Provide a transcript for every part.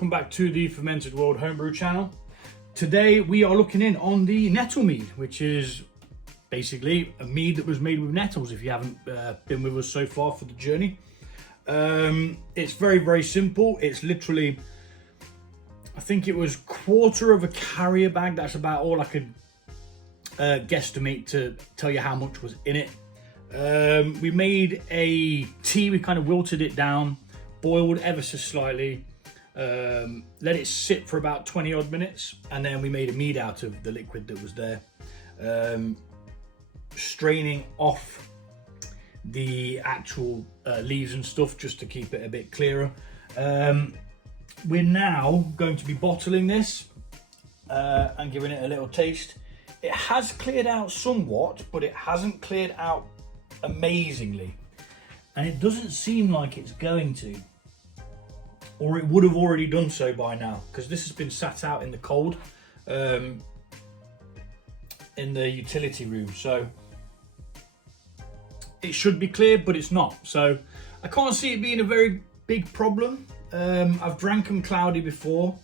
welcome back to the Fermented World Homebrew channel. Today we are looking in on the nettle mead, which is basically a mead that was made with nettles, if you haven't been with us so far for the journey. It's very simple. It's literally, I think it was quarter of a carrier bag. That's about all I could guesstimate to tell you how much was in it. We made a tea, we kind of wilted it down, boiled ever so slightly, let it sit for about 20 odd minutes, and then we made a mead out of the liquid that was there, straining off the actual leaves and stuff just to keep it a bit clearer. We're now going to be bottling this and giving it a little taste. It has cleared out somewhat, but it hasn't cleared out amazingly, and it doesn't seem like it's going to, or it would have already done so by now, because this has been sat out in the cold in the utility room, so it should be clear, but it's not. So I can't see it being a very big problem. I've drank them cloudy before.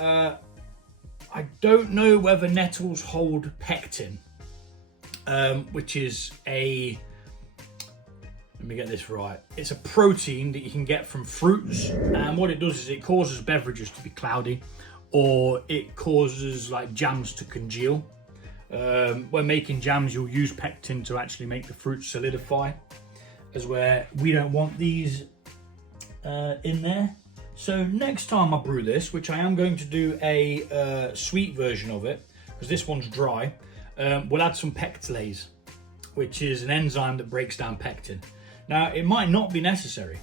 I don't know whether nettles hold pectin, which is a, let me get this right, it's a protein that you can get from fruits, and what it does is it causes beverages to be cloudy, or it causes like jams to congeal. When making jams, you'll use pectin to actually make the fruit solidify, as where we don't want these in there. So next time I brew this, which I am going to do a sweet version of it, because this one's dry, we'll add some pectylase, which is an enzyme that breaks down pectin. Now, it might not be necessary.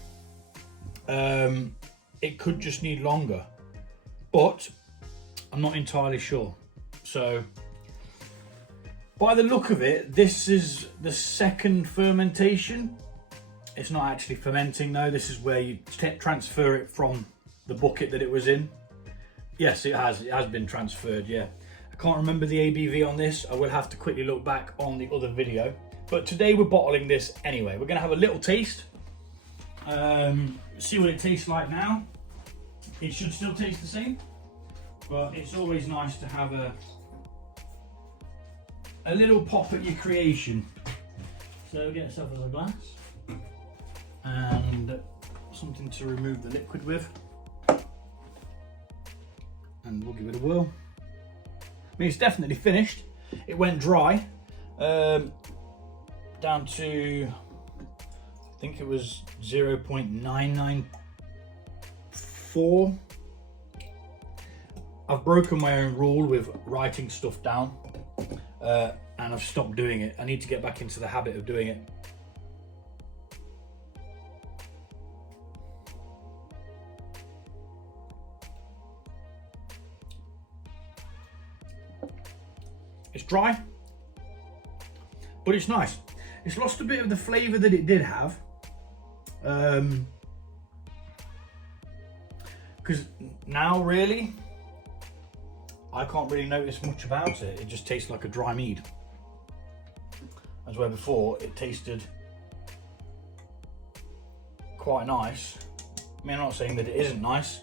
It could just need longer, but I'm not entirely sure. So by the look of it, this is the second fermentation. It's not actually fermenting though. This is where you transfer it from the bucket that it was in. Yes, it has been transferred, yeah. I can't remember the ABV on this. I will have to quickly look back on the other video. But today we're bottling this anyway. We're gonna have a little taste. See what it tastes like now. It should still taste the same, but it's always nice to have a little pop at your creation. So get yourself a glass and something to remove the liquid with, and we'll give it a whirl. I mean, it's definitely finished. It went dry down to, I think it was 0.994. I've broken my own rule with writing stuff down, and I've stopped doing it. I need to get back into the habit of doing it. It's dry, but it's nice. It's lost a bit of the flavour that it did have, because now really I can't really notice much about it. It just tastes like a dry mead, as where before it tasted quite nice. I mean, I'm not saying that it isn't nice.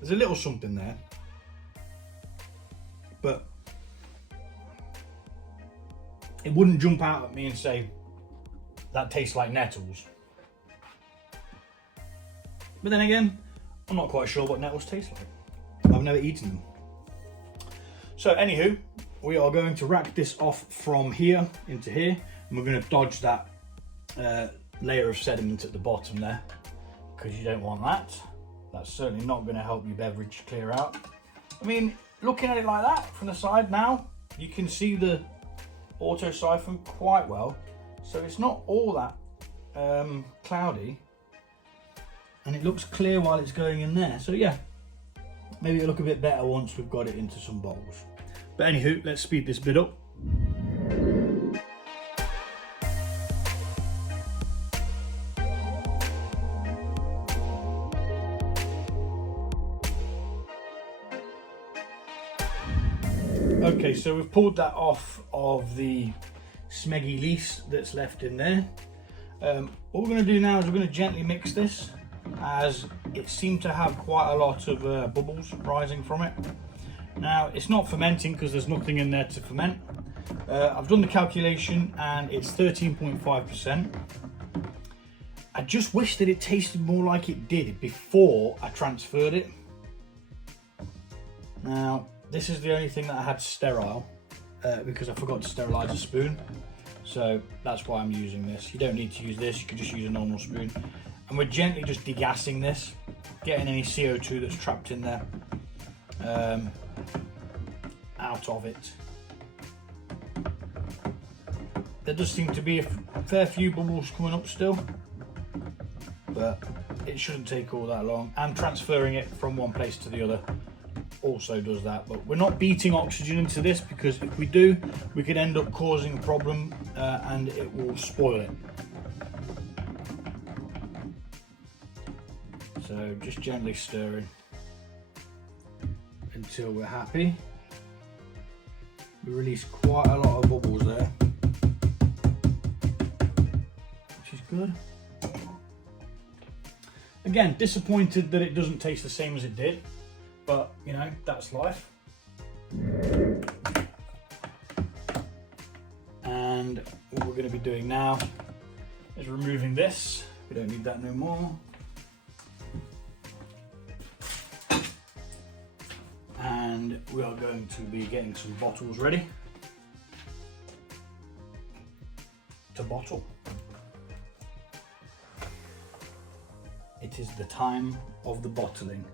There's a little something there, but it wouldn't jump out at me and say that tastes like nettles. But then again, I'm not quite sure what nettles taste like. I've never eaten them. So anywho, we are going to rack this off from here into here, and we're going to dodge that layer of sediment at the bottom there, because you don't want that. That's certainly not going to help your beverage clear out. I mean, looking at it like that from the side now, you can see the auto siphon quite well. So it's not all that cloudy, and it looks clear while it's going in there. So yeah, maybe it'll look a bit better once we've got it into some bottles. But anywho, let's speed this bit up. Okay, so we've pulled that off of the smeggy lees that's left in there. What we're going to do now is we're going to gently mix this, as it seemed to have quite a lot of bubbles rising from it. Now, it's not fermenting because there's nothing in there to ferment. I've done the calculation and it's 13.5%. I just wish that it tasted more like it did before I transferred it. Now, this is the only thing that I had sterile because I forgot to sterilise a spoon. So that's why I'm using this. You don't need to use this, you could just use a normal spoon. And we're gently just degassing this, getting any CO2 that's trapped in there out of it. There does seem to be a fair few bubbles coming up still, but it shouldn't take all that long. And transferring it from one place to the other also does that, but we're not beating oxygen into this because if we do, we could end up causing a problem and it will spoil it. So just gently stirring until we're happy. We release quite a lot of bubbles there, which is good. Again, disappointed that it doesn't taste the same as it did, but you know, that's life. And what we're going to be doing now is removing this. We don't need that no more. And we are going to be getting some bottles ready to bottle. It is the time of the bottling.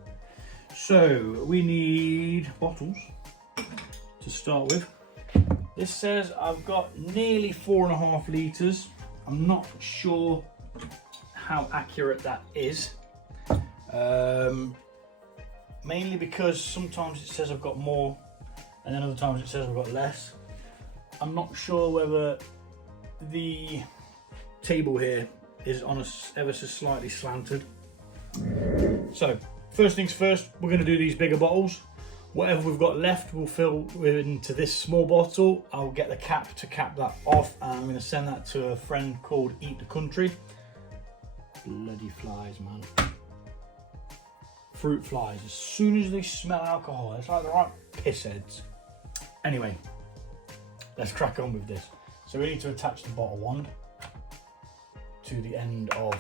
So we need bottles to start with. This says I've got nearly 4.5 litres. I'm not sure how accurate that is. Mainly because sometimes it says I've got more and then other times it says I've got less. I'm not sure whether the table here is on ever so slightly slanted. So first things first, we're going to do these bigger bottles. Whatever we've got left, we'll fill into this small bottle. I'll get the cap to cap that off and I'm going to send that to a friend called Eat the Country. Bloody flies, man. Fruit flies, as soon as they smell alcohol, it's like the right piss heads. Anyway, let's crack on with this. So we need to attach the bottle wand to the end of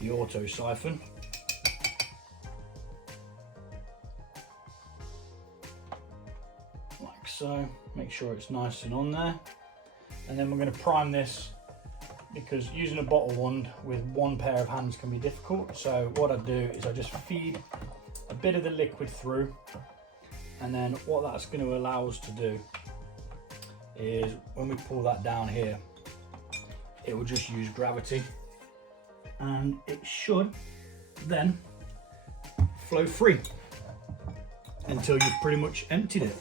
the auto siphon. Like so, make sure it's nice and on there. And then we're going to prime this, because using a bottle wand with one pair of hands can be difficult. So what I do is I just feed a bit of the liquid through, and then what that's going to allow us to do is when we pull that down here, it will just use gravity and it should then flow free until you've pretty much emptied it.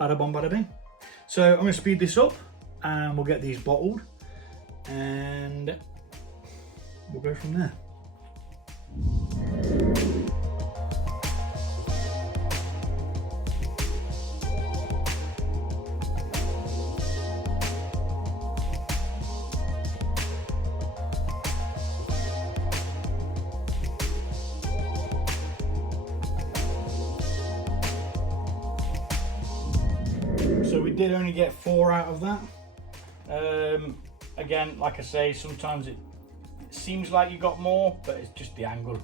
Bada bom, bada bing. So I'm going to speed this up and we'll get these bottled and we'll go from there. So we did only get 4 out of that. Again, like I say, sometimes it seems like you got more, but it's just the angle.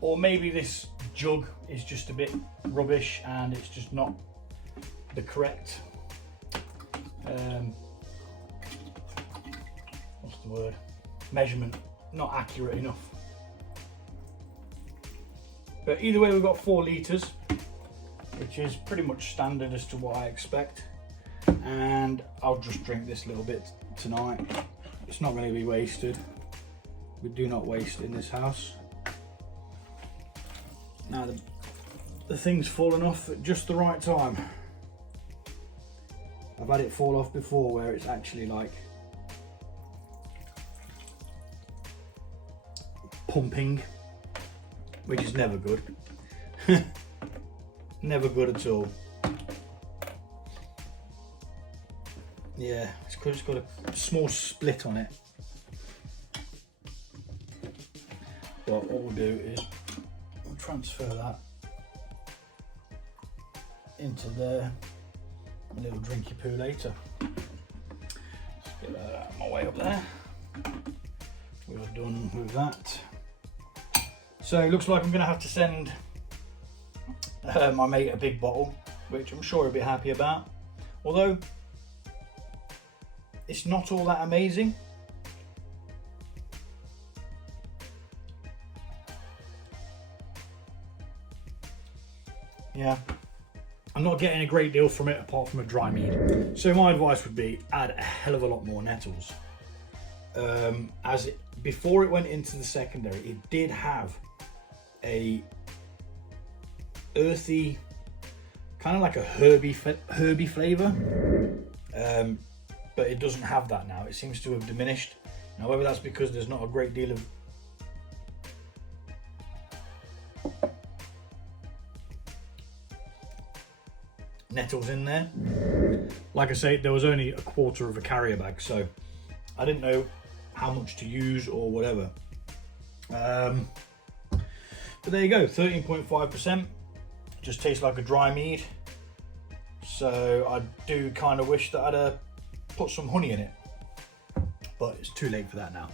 Or maybe this jug is just a bit rubbish and it's just not the correct, what's the word? Measurement, not accurate enough. But either way, we've got 4 litres, which is pretty much standard as to what I expect. And I'll just drink this little bit tonight. It's not going to be wasted. We do not waste in this house. Now the thing's fallen off at just the right time. I've had it fall off before where it's actually like pumping, which is never good. Never good at all. Yeah, it's got a small split on it. But what we'll do is we'll transfer that into there. A little drinky poo later. Just get that out of my way up there. We're done with that. So it looks like I'm going to have to send my mate a big bottle, which I'm sure he'll be happy about. Although it's not all that amazing. Yeah, I'm not getting a great deal from it apart from a dry mead. So my advice would be add a hell of a lot more nettles. Before it went into the secondary, it did have a earthy, kind of like a herby flavour, but it doesn't have that now. It seems to have diminished. Now, whether that's because there's not a great deal of nettles in there. Like I say, there was only a quarter of a carrier bag, so I didn't know how much to use or whatever. But there you go, 13.5%. Just tastes like a dry mead. So I do kind of wish that I'd put some honey in it, but it's too late for that now.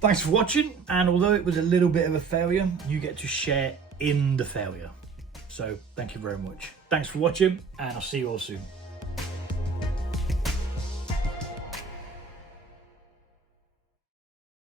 Thanks for watching, and although it was a little bit of a failure, you get to share in the failure. So thank you very much. Thanks for watching, and I'll see you all soon.